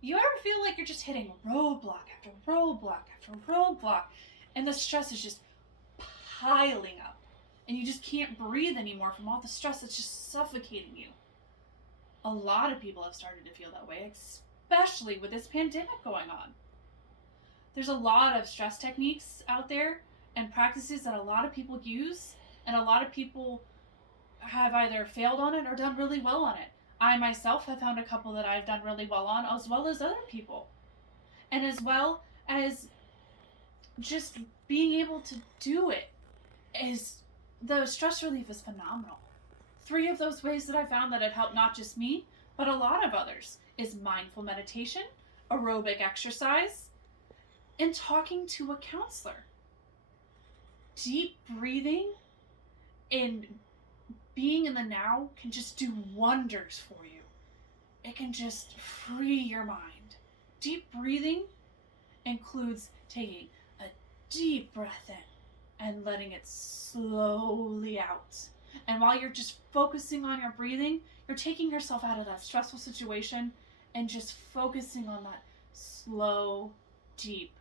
You ever feel like you're just hitting roadblock after roadblock after roadblock, and the stress is just piling up, and you just can't breathe anymore from all the stress that's just suffocating you? A lot of people have started to feel that way, especially with this pandemic going on. There's a lot of stress techniques out there and practices that a lot of people use, and a lot of people have either failed on it or done really well on it. I myself have found a couple that I've done really well on, as well as other people. And as well as just being able to do it is the stress relief is phenomenal. Three of those ways that I found that have helped not just me, but a lot of others is mindful meditation, aerobic exercise, and talking to a counselor. Deep breathing and being in the now can just do wonders for you. It can just free your mind. Deep breathing includes taking a deep breath in and letting it slowly out. And while you're just focusing on your breathing, you're taking yourself out of that stressful situation and just focusing on that slow, deep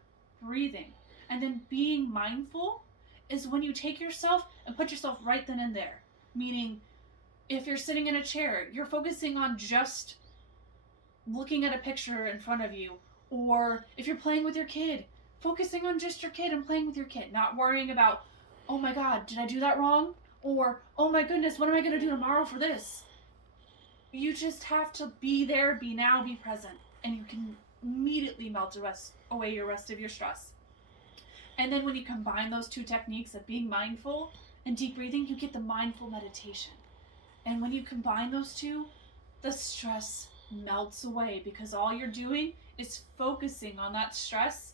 breathing. And then being mindful is when you take yourself and put yourself right then and there. Meaning, if you're sitting in a chair, you're focusing on just looking at a picture in front of you. Or if you're playing with your kid, focusing on just your kid and playing with your kid. Not worrying about, oh my God, did I do that wrong? Or, oh my goodness, what am I going to do tomorrow for this? You just have to be there, be now, be present. And you can immediately melt away your rest of your stress. And then when you combine those two techniques of being mindful and deep breathing, you get the mindful meditation. And when you combine those two, the stress melts away because all you're doing is focusing on that stress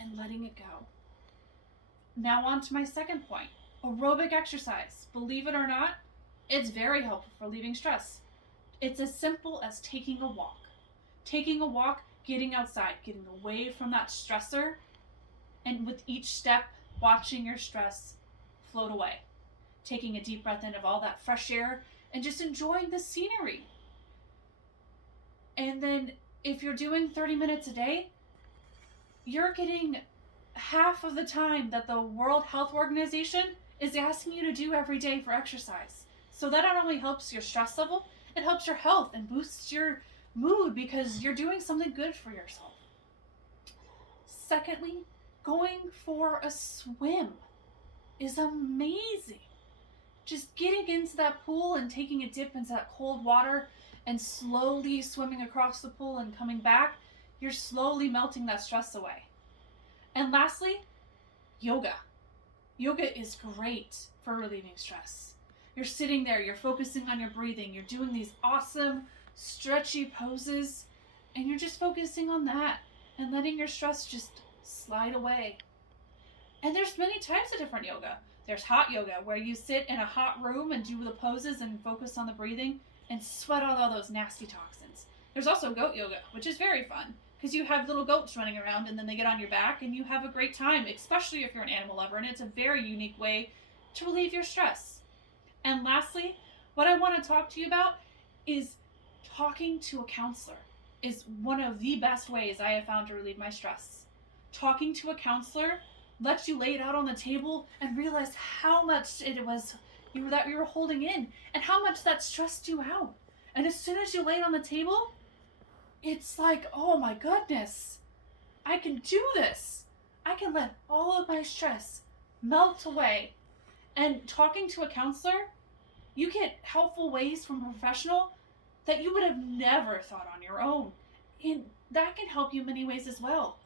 and letting it go. Now on to my second point, aerobic exercise. Believe it or not, it's very helpful for relieving stress. It's as simple as taking a walk. Taking a walk, getting outside, getting away from that stressor, and with each step, watching your stress float away. Taking a deep breath in of all that fresh air and just enjoying the scenery. And then if you're doing 30 minutes a day, you're getting half of the time that the World Health Organization is asking you to do every day for exercise. So that not only helps your stress level, it helps your health and boosts your mood because you're doing something good for yourself. Secondly, going for a swim is amazing. Just getting into that pool and taking a dip into that cold water and slowly swimming across the pool and coming back, you're slowly melting that stress away. And lastly, yoga. Yoga is great for relieving stress. You're sitting there, you're focusing on your breathing, you're doing these awesome stretchy poses, and you're just focusing on that and letting your stress just slide away. And there's many types of different yoga. There's hot yoga, where you sit in a hot room and do the poses and focus on the breathing and sweat out all those nasty toxins. There's also goat yoga, which is very fun because you have little goats running around and then they get on your back and you have a great time, especially if you're an animal lover, and it's a very unique way to relieve your stress. And lastly, what I want to talk to you about is talking to a counselor is one of the best ways I have found to relieve my stress. Talking to a counselor lets you lay it out on the table and realize how much it was that you were holding in and how much that stressed you out. And as soon as you lay it on the table, it's like, oh my goodness, I can do this. I can let all of my stress melt away. And talking to a counselor, you get helpful ways from a professional that you would have never thought on your own. And that can help you in many ways as well.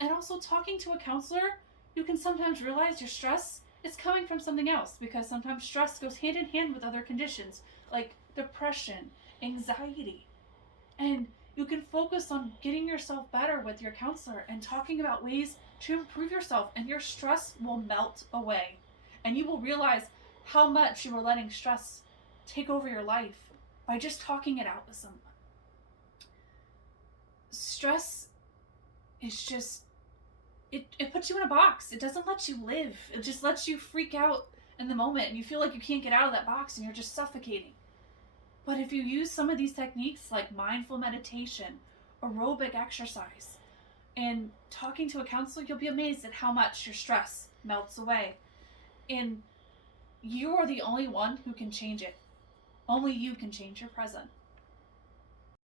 And also talking to a counselor, you can sometimes realize your stress is coming from something else, because sometimes stress goes hand in hand with other conditions like depression, anxiety. And you can focus on getting yourself better with your counselor and talking about ways to improve yourself, and your stress will melt away. And you will realize how much you were letting stress take over your life by just talking it out with someone. Stress is just, it puts you in a box. It doesn't let you live. It just lets you freak out in the moment and you feel like you can't get out of that box and you're just suffocating. But if you use some of these techniques like mindful meditation, aerobic exercise. And talking to a counselor, you'll be amazed at how much your stress melts away. And you are the only one who can change it. Only you can change your present.